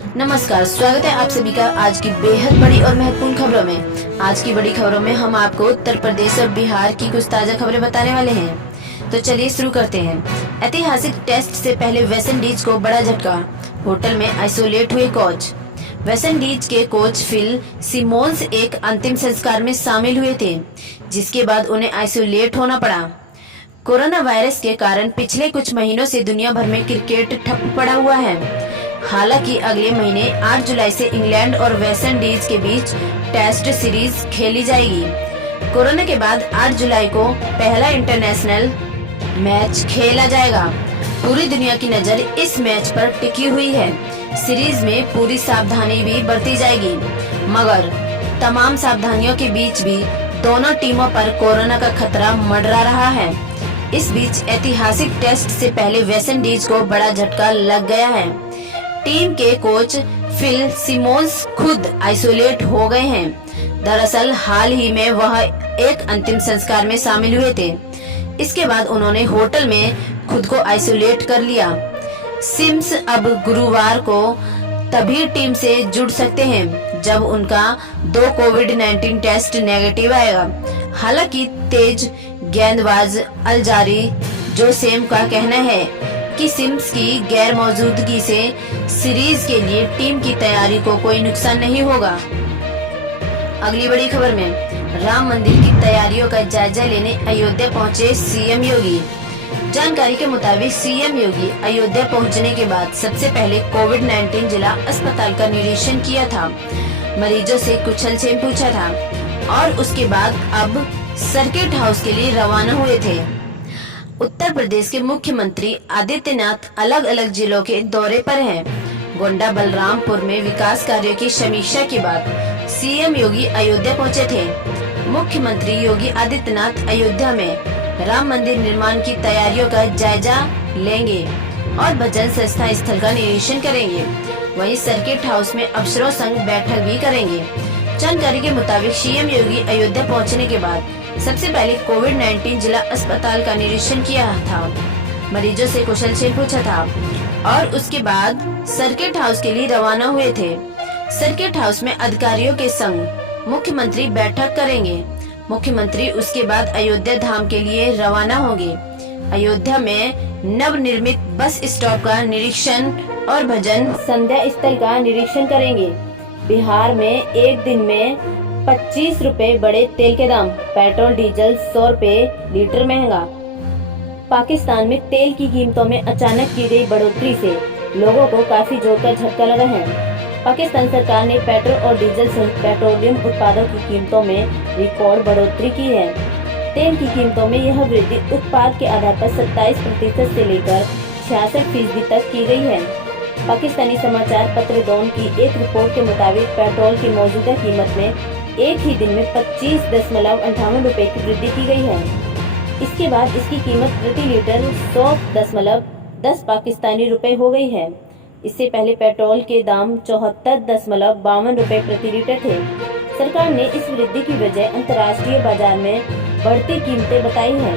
नमस्कार, स्वागत है आप सभी का आज की बेहद बड़ी और महत्वपूर्ण खबरों में। आज की बड़ी खबरों में हम आपको उत्तर प्रदेश और बिहार की कुछ ताजा खबरें बताने वाले हैं। तो चलिए शुरू करते हैं। ऐतिहासिक टेस्ट से पहले वेस्टइंडीज को बड़ा झटका, होटल में आइसोलेट हुए कोच। वेस्टइंडीज के कोच फिल सिमोन्स एक अंतिम संस्कार में शामिल हुए थे, जिसके बाद उन्हें आइसोलेट होना पड़ा। कोरोना वायरस के कारण पिछले कुछ महीनों से दुनिया भर में क्रिकेट ठप पड़ा हुआ है। हालांकि अगले महीने 8 जुलाई से इंग्लैंड और वेस्टइंडीज के बीच टेस्ट सीरीज खेली जाएगी। कोरोना के बाद 8 जुलाई को पहला इंटरनेशनल मैच खेला जाएगा। पूरी दुनिया की नजर इस मैच पर टिकी हुई है। सीरीज में पूरी सावधानी भी बरती जाएगी, मगर तमाम सावधानियों के बीच भी दोनों टीमों पर कोरोना का खतरा मंडरा रहा है। इस बीच ऐतिहासिक टेस्ट से पहले वेस्टइंडीज को बड़ा झटका लग गया है। टीम के कोच फिल सिमोन्स खुद आइसोलेट हो गए हैं। दरअसल हाल ही में वह एक अंतिम संस्कार में शामिल हुए थे। इसके बाद उन्होंने होटल में खुद को आइसोलेट कर लिया। सिम्स अब गुरुवार को तभी टीम से जुड़ सकते हैं जब उनका 2 कोविड-19 टेस्ट नेगेटिव आएगा। हालांकि तेज गेंदबाज अलजारी जोसेम का कहना है कि सिम्स की गैर मौजूदगी से सीरीज के लिए टीम की तैयारी को कोई नुकसान नहीं होगा। अगली बड़ी खबर में राम मंदिर की तैयारियों का जायजा लेने अयोध्या पहुंचे सीएम योगी। जानकारी के मुताबिक सीएम योगी अयोध्या पहुंचने के बाद सबसे पहले कोविड-19 जिला अस्पताल का निरीक्षण किया था, मरीजों से कुशलक्षेम पूछा था और उसके बाद अब सर्किट हाउस के लिए रवाना हुए थे। उत्तर प्रदेश के मुख्यमंत्री आदित्यनाथ अलग अलग जिलों के दौरे पर हैं। गोंडा बलरामपुर में विकास कार्यों की समीक्षा के बाद सीएम योगी अयोध्या पहुंचे थे। मुख्यमंत्री योगी आदित्यनाथ अयोध्या में राम मंदिर निर्माण की तैयारियों का जायजा लेंगे और बजट संस्था स्थल का निरीक्षण करेंगे। वहीं सर्किट हाउस में अफसरों संग बैठक भी करेंगे। जानकारी के मुताबिक सीएम योगी अयोध्या पहुंचने के बाद सबसे पहले कोविड-19 जिला अस्पताल का निरीक्षण किया था, मरीजों से कुशलक्षेम पूछा था और उसके बाद सर्किट हाउस के लिए रवाना हुए थे। सर्किट हाउस में अधिकारियों के संग मुख्यमंत्री बैठक करेंगे। मुख्यमंत्री उसके बाद अयोध्या धाम के लिए रवाना होंगे। अयोध्या में नवनिर्मित बस स्टॉप का निरीक्षण और भजन संध्या स्थल का निरीक्षण करेंगे। बिहार में एक दिन में 25 रुपए बढ़े तेल के दाम, पेट्रोल डीजल 100 रुपए लीटर महंगा। पाकिस्तान में तेल की कीमतों में अचानक की गई बढ़ोतरी से लोगों को काफी जोर का झटका लगा है। पाकिस्तान सरकार ने पेट्रोल और डीजल सहित पेट्रोलियम उत्पादों की कीमतों में रिकॉर्ड बढ़ोतरी की है। तेल की कीमतों में यह वृद्धि उत्पाद के आधार पर 27% से लेकर 66% तक की गई है। पाकिस्तानी समाचार पत्र डॉन की एक रिपोर्ट के मुताबिक पेट्रोल की मौजूदा कीमत में एक ही दिन में 25.58 रुपए की वृद्धि की गई है। इसके बाद इसकी कीमत प्रति लीटर 100.10 पाकिस्तानी रुपए हो गई है। इससे पहले पेट्रोल के दाम 74.52 रुपए प्रति लीटर थे। सरकार ने इस वृद्धि की वजह अंतर्राष्ट्रीय बाजार में बढ़ती कीमतें बताई है।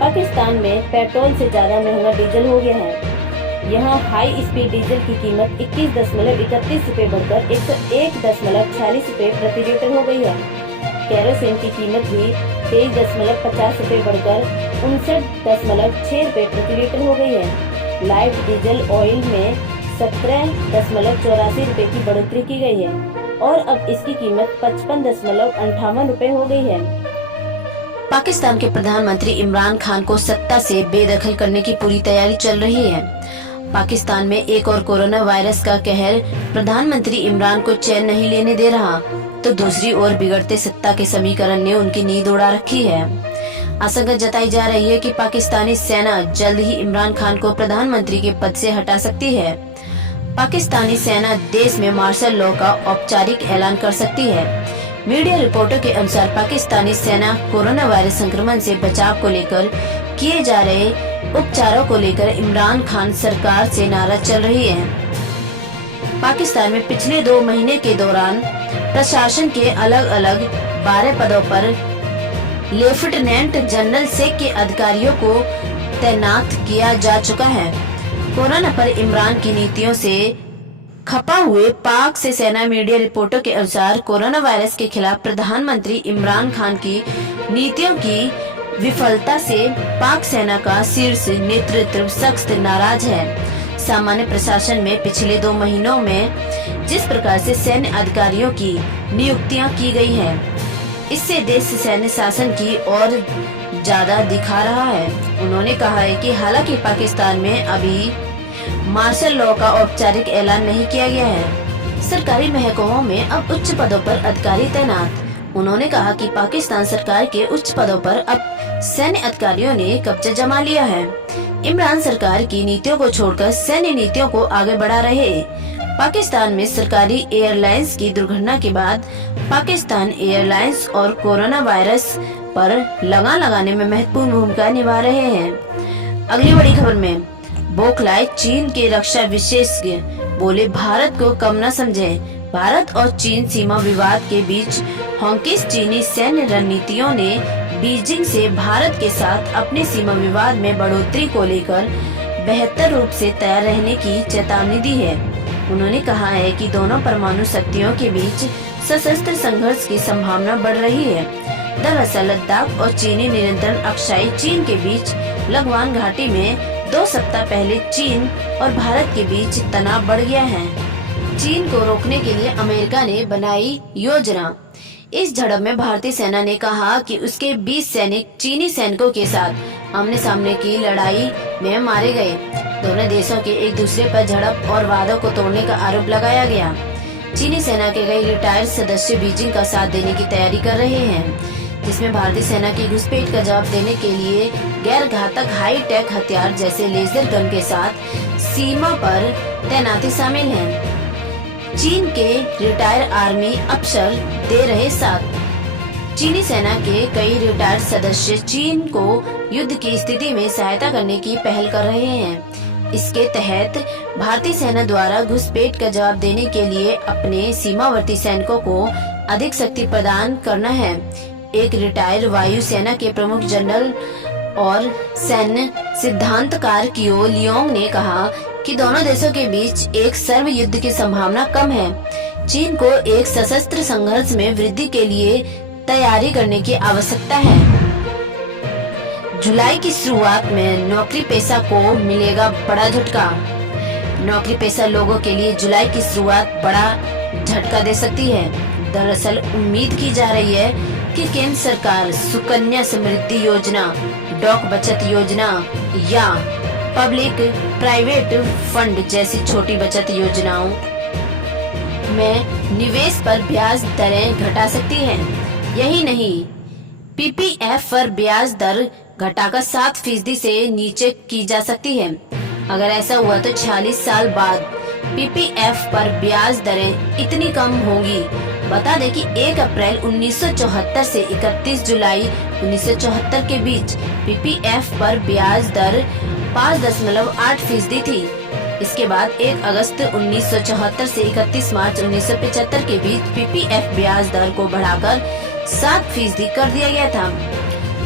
पाकिस्तान में पेट्रोल से ज्यादा महंगा डीजल हो गया है। यहाँ हाई स्पीड डीजल की कीमत 21.31 रुपए बढ़कर 101.46 रुपए प्रति लीटर हो गई है। केरोसिन की कीमत भी 23.50 रुपए बढ़कर 59.6 रुपए प्रति लीटर हो गई है। लाइट डीजल ऑयल में 17.84 रुपए की बढ़ोतरी की गई है और अब इसकी कीमत 55.58 रुपए हो गई है। पाकिस्तान के प्रधानमंत्री इमरान खान को सत्ता से बेदखल करने की पूरी तैयारी चल रही है। पाकिस्तान में एक और कोरोना वायरस का कहर प्रधानमंत्री इमरान को चैन नहीं लेने दे रहा, तो दूसरी ओर बिगड़ते सत्ता के समीकरण ने उनकी नींद उड़ा रखी है। आशंका जताई जा रही है कि पाकिस्तानी सेना जल्द ही इमरान खान को प्रधानमंत्री के पद से हटा सकती है। पाकिस्तानी सेना देश में मार्शल लॉ का औपचारिक ऐलान कर सकती है। मीडिया रिपोर्टों के अनुसार पाकिस्तानी सेना कोरोना वायरस संक्रमण से बचाव को लेकर किए जा रहे उपचारों को लेकर इमरान खान सरकार से नाराज चल रही है। पाकिस्तान में पिछले 2 महीने के दौरान प्रशासन के अलग अलग 12 पदों पर लेफ्टिनेंट जनरल से के अधिकारियों को तैनात किया जा चुका है। कोरोना पर इमरान की नीतियों से खपा हुए पाक से सेना मीडिया रिपोर्टों के अनुसार कोरोना वायरस के खिलाफ प्रधानमंत्री इमरान खान की नीतियों की विफलता से पाक सेना का शीर्ष नेतृत्व सख्त नाराज है। सामान्य प्रशासन में पिछले 2 महीनों में जिस प्रकार से सैन्य अधिकारियों की नियुक्तियां की गई हैं, इससे देश सैन्य शासन की ओर ज्यादा दिखा रहा है। उन्होंने कहा है कि हालांकि पाकिस्तान में अभी मार्शल लॉ का औपचारिक ऐलान नहीं किया गया है, सरकारी महकमों में अब उच्च पदों पर अधिकारी तैनात। उन्होंने कहा कि पाकिस्तान सरकार के उच्च पदों पर अब सैन्य अधिकारियों ने कब्जा जमा लिया है। इमरान सरकार की नीतियों को छोड़कर सैन्य नीतियों को आगे बढ़ा रहे। पाकिस्तान में सरकारी एयरलाइंस की दुर्घटना के बाद पाकिस्तान एयरलाइंस और कोरोना वायरस पर लगाम लगाने में महत्वपूर्ण भूमिका निभा रहे हैं। अगली बड़ी खबर में बोखलाए चीन के रक्षा विशेषज्ञ बोले, भारत को कम न समझे। भारत और चीन सीमा विवाद के बीच हॉकिस चीनी सैन्य रणनीतियों ने बीजिंग से भारत के साथ अपने सीमा विवाद में बढ़ोतरी को लेकर बेहतर रूप से तैयार रहने की चेतावनी दी है। उन्होंने कहा है कि दोनों परमाणु शक्तियों के बीच सशस्त्र संघर्ष की संभावना बढ़ रही है। दरअसल लद्दाख और चीनी नियंत्रण अक्षाई चीन के बीच लगवान घाटी में 2 सप्ताह पहले चीन और भारत के बीच तनाव बढ़ गया है। चीन को रोकने के लिए अमेरिका ने बनाई योजना। इस झड़प में भारतीय सेना ने कहा कि उसके 20 सैनिक चीनी सैनिकों के साथ आमने सामने की लड़ाई में मारे गए। दोनों देशों के एक दूसरे पर झड़प और वादों को तोड़ने का आरोप लगाया गया। चीनी सेना के कई रिटायर्ड सदस्य बीजिंग का साथ देने की तैयारी कर रहे हैं, जिसमें भारतीय सेना की घुसपैठ का जवाब देने के लिए गैर घातक हाई टेक हथियार जैसे लेजर गन के साथ सीमा पर तैनाती शामिल है। चीन के रिटायर्ड आर्मी अफसर दे रहे साथ। चीनी सेना के कई रिटायर्ड सदस्य चीन को युद्ध की स्थिति में सहायता करने की पहल कर रहे हैं। इसके तहत भारतीय सेना द्वारा घुसपैठ का जवाब देने के लिए अपने सीमावर्ती सैनिकों को अधिक शक्ति प्रदान करना है। एक रिटायर्ड वायु सेना के प्रमुख जनरल और सैन्य सिद्धांतकार कियो लियोंग ने कहा कि दोनों देशों के बीच एक सर्व युद्ध की संभावना कम है। चीन को एक सशस्त्र संघर्ष में वृद्धि के लिए तैयारी करने की आवश्यकता है। जुलाई की शुरुआत में नौकरी पेशा को मिलेगा बड़ा झटका। नौकरी पेशा लोगों के लिए जुलाई की शुरुआत बड़ा झटका दे सकती है। दरअसल उम्मीद की जा रही है कि केंद्र सरकार सुकन्या समृद्धि योजना, डाक बचत योजना या पब्लिक प्राइवेट फंड जैसी छोटी बचत योजनाओं में निवेश पर ब्याज दरें घटा सकती है। यही नहीं, पीपीएफ पर ब्याज दर घटाकर 7% से नीचे की जा सकती है। अगर ऐसा हुआ तो 46 साल बाद पीपीएफ पर ब्याज दरें इतनी कम होगी। बता दें कि 1 अप्रैल 1974 से 31 जुलाई 1974 के बीच पीपीएफ पर ब्याज दर 5.8% थी। इसके बाद 1 अगस्त 1974 से 31 मार्च 1975 के बीच पीपीएफ ब्याज दर को बढ़ाकर 7% कर दिया गया था।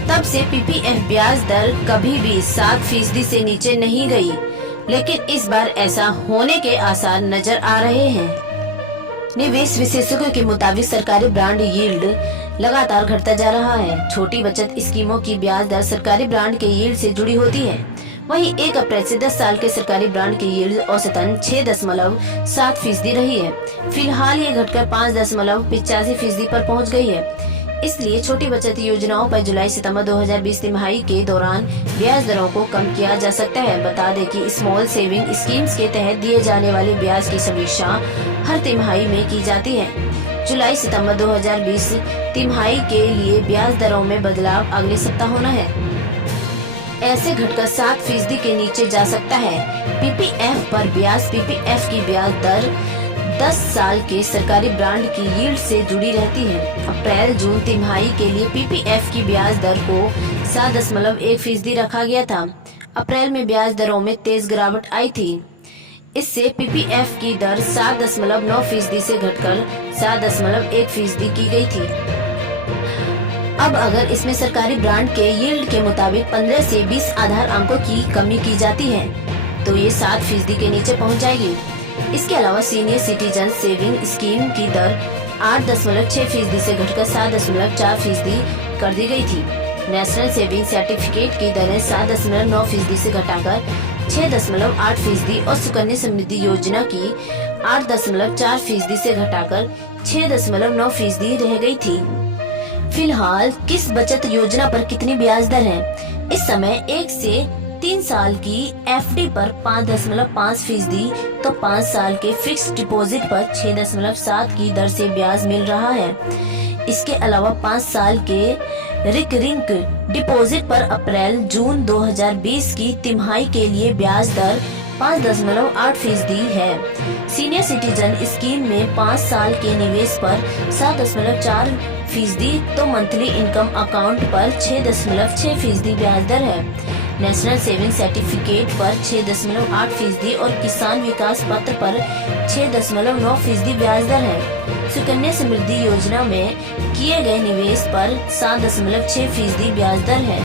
तब से पीपीएफ ब्याज दर कभी भी 7% से नीचे नहीं गई, लेकिन इस बार ऐसा होने के आसार नजर आ रहे हैं। निवेश विशेषज्ञों के मुताबिक सरकारी ब्रांड यील्ड लगातार घटता जा रहा है। छोटी बचत स्कीमों की ब्याज दर सरकारी ब्रांड के यील्ड से जुड़ी होती है। वहीं 1 अप्रैल से 10 साल के सरकारी ब्रांड की यील्ड औसतन 6.7% रही है। फिलहाल ये घटकर 5.85% पर पहुंच गई है। इसलिए छोटी बचत योजनाओं पर जुलाई सितंबर 2020 तिमाही के दौरान ब्याज दरों को कम किया जा सकता है। बता दें कि स्मॉल सेविंग स्कीम्स के तहत दिए जाने वाले ब्याज की समीक्षा हर तिमाही में की जाती है। जुलाई सितंबर 2020 तिमाही के लिए ब्याज दरों में बदलाव अगले सप्ताह होना है। ऐसे घटकर 7% के नीचे जा सकता है। पीपीएफ पर ब्याज पीपीएफ की ब्याज दर 10 साल के सरकारी ब्रांड की यील्ड से जुड़ी रहती है। अप्रैल जून तिमाही के लिए पीपीएफ की ब्याज दर को 7.1% रखा गया था। अप्रैल में ब्याज दरों में तेज गिरावट आई थी। इससे पीपीएफ की दर 7.9% से घटकर 7.1% की गई थी। अब अगर इसमें सरकारी ब्रांड के यील्ड के मुताबिक 15 से 20 आधार अंकों की कमी की जाती है तो ये 7% के नीचे पहुंच जाएगी। इसके अलावा सीनियर सिटीजन सेविंग स्कीम की दर 8.6% से घटकर 7.4% कर दी गई थी। नेशनल सेविंग सर्टिफिकेट की दरें 7.9% से घटाकर 6.8% और सुकन्या समृद्धि योजना की 8.4% से घटाकर 6.9% रह गई थी। फिलहाल किस बचत योजना पर कितनी ब्याज दर है? इस समय 1 से 3 साल की एफडी पर 5.5% तो 5 साल के फिक्स डिपॉजिट पर 6.7 की दर से ब्याज मिल रहा है। इसके अलावा 5 साल के रिकरिंग डिपॉजिट पर अप्रैल जून 2020 की तिमाही के लिए ब्याज दर 5.8% है। सीनियर सिटीजन स्कीम में 5 साल के निवेश पर 7.4% तो मंथली इनकम अकाउंट पर 6.6% ब्याज दर है। नेशनल सेविंग सर्टिफिकेट पर 6.8% और किसान विकास पत्र पर 6.9% ब्याज दर है। सुकन्या समृद्धि योजना में किए गए निवेश पर 7.6% ब्याज दर है।